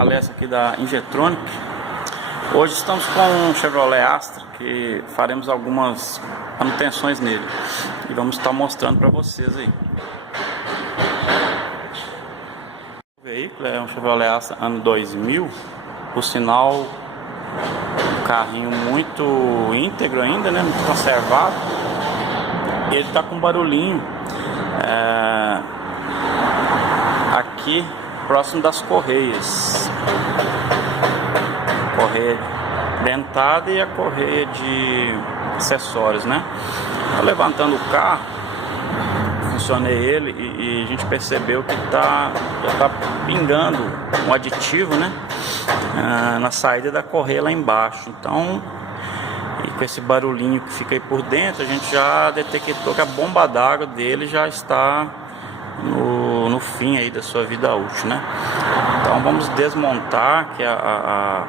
Alessa aqui da Injetronic. Hoje estamos com um Chevrolet Astra que faremos algumas manutenções nele e vamos estar mostrando para vocês aí. O veículo é um Chevrolet Astra ano 2000, por sinal um carrinho muito íntegro ainda, né? Muito conservado. Ele está com barulhinho aqui próximo das correias, correia dentada e a correia de acessórios, né? Tô levantando o carro, funcionei ele e a gente percebeu que já tá pingando um aditivo, né? Na saída da correia lá embaixo. Então, e com esse barulhinho que fica aí por dentro, a gente já detectou que a bomba d'água dele já está no fim aí da sua vida útil, né? Então vamos desmontar aqui a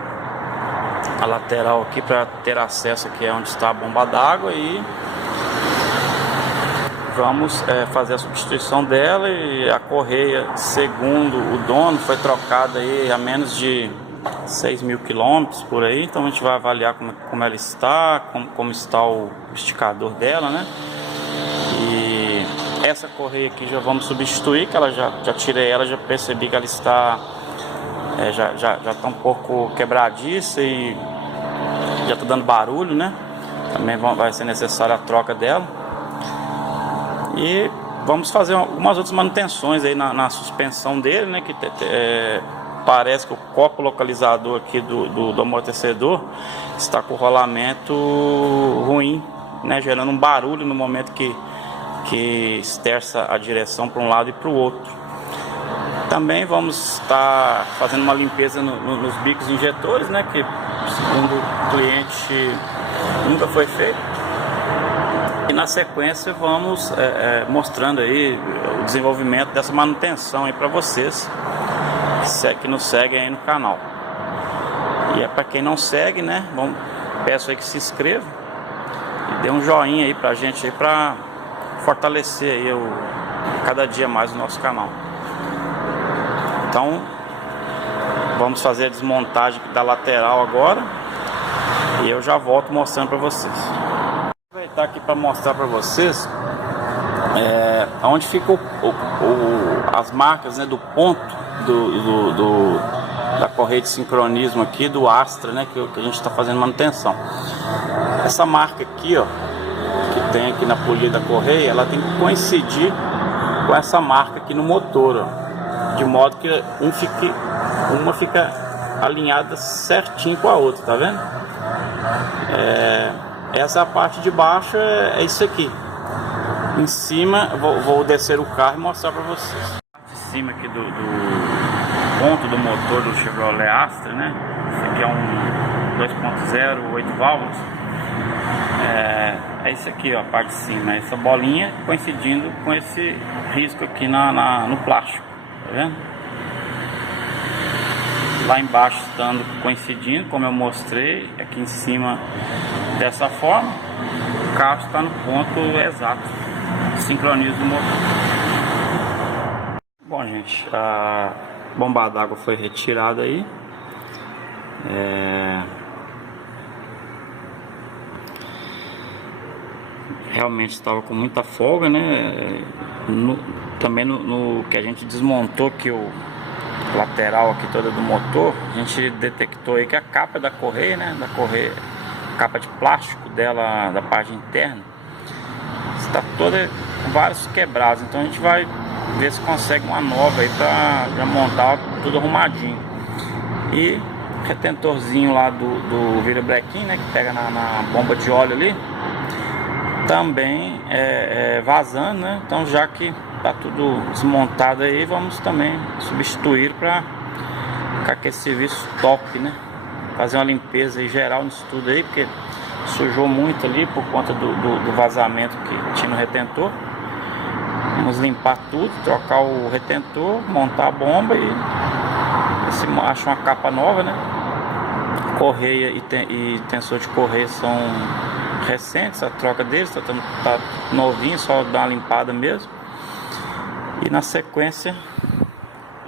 lateral aqui para ter acesso aqui onde está a bomba d'água e vamos fazer a substituição dela. E a correia, segundo o dono, foi trocada aí a menos de 6.000 quilômetros por aí. Então a gente vai avaliar como ela está, como está o esticador dela, né? E essa correia aqui já vamos substituir, que ela já tirei ela, já percebi que ela está já está um pouco quebradiça e já está dando barulho, né? Também vai ser necessária a troca dela. E vamos fazer algumas outras manutenções aí na suspensão dele, né? Que parece que o copo localizador aqui do amortecedor está com o rolamento ruim, né? Gerando um barulho no momento que esterça a direção para um lado e para o outro. Também vamos estar fazendo uma limpeza nos bicos injetores, né? Que segundo o cliente nunca foi feito. E na sequência vamos mostrando aí o desenvolvimento dessa manutenção aí para vocês que nos seguem aí no canal. E para quem não segue, né? Peço aí que se inscreva e dê um joinha aí pra gente aí para fortalecer aí cada dia mais o nosso canal. Então vamos fazer a desmontagem da lateral agora e eu já volto mostrando para vocês. Vou aproveitar aqui para mostrar para vocês onde ficam as marcas, né, do ponto da correia de sincronismo aqui do Astra, né, que a gente está fazendo manutenção. Essa marca aqui, ó, que tem aqui na polia da correia, ela tem que coincidir com essa marca aqui no motor, ó, de modo que uma fica alinhada certinho com a outra, tá vendo? Essa é a parte de baixo, é isso aqui. Em cima, vou descer o carro e mostrar para vocês. A parte de cima aqui do ponto do motor do Chevrolet Astra, né? Esse aqui é um 2.0, 8 válvulas. É isso aqui, ó, a parte de cima. Essa bolinha coincidindo com esse risco aqui no plástico, tá vendo? Lá embaixo estando coincidindo, como eu mostrei, aqui em cima dessa forma, o carro está no ponto exato, sincronismo do motor. Bom, gente, a bomba d'água foi retirada aí. Realmente estava com muita folga, né? Também no que a gente desmontou aqui o lateral aqui toda do motor, a gente detectou aí que a capa da correia, né? Da correia, capa de plástico dela, da parte interna, está toda com vários quebrados. Então a gente vai ver se consegue uma nova aí para já montar tudo arrumadinho. E retentorzinho lá do virabrequim, né? Que pega na bomba de óleo ali, também vazando, né? Então já que tá tudo desmontado aí, vamos também substituir para ficar com esse serviço top, né? Fazer uma limpeza aí geral nisso tudo aí, porque sujou muito ali por conta do vazamento que tinha no retentor. Vamos limpar tudo, trocar o retentor, montar a bomba e se acha uma capa nova, né? Correia e tensor de correia são recentes, a troca deles tá novinho, só dar uma limpada mesmo. E na sequência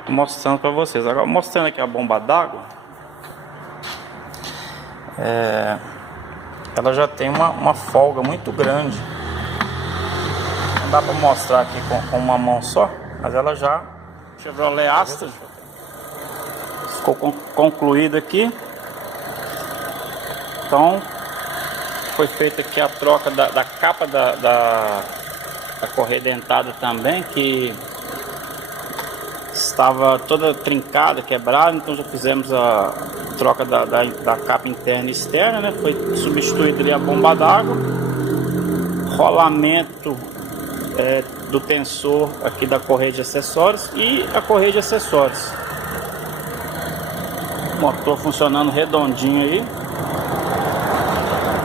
mostrando para vocês. Agora mostrando aqui a bomba d'água, ela já tem uma folga muito grande. Não dá para mostrar aqui com uma mão só, mas ela já Chevrolet Astra ficou concluída aqui. Então foi feita aqui a troca da capa da correia dentada também, que estava toda trincada, quebrada. Então já fizemos a troca da capa interna e externa, né? Foi substituída ali a bomba d'água, rolamento do tensor aqui da correia de acessórios e a correia de acessórios. Motor funcionando redondinho aí.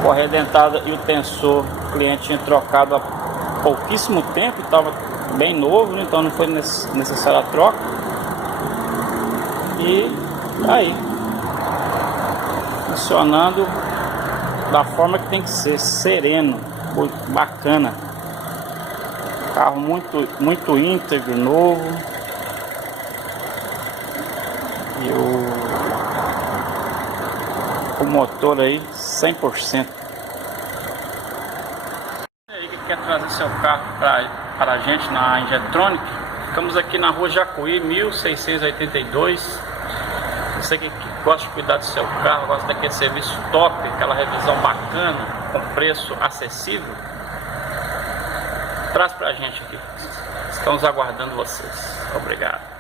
Correia dentada e o tensor o cliente tinha trocado há pouquíssimo tempo, estava bem novo, né? Então não foi necessária a troca. E aí, funcionando da forma que tem que ser, sereno, bacana. Carro muito íntegro, novo. E o motor aí 100%. Aí que quer trazer seu carro para a gente na Injetronic, ficamos aqui na rua Jacuí 1682. Você que gosta de cuidar do seu carro, gosta daquele serviço top, aquela revisão bacana, com preço acessível, traz pra gente aqui. Estamos aguardando vocês. Obrigado.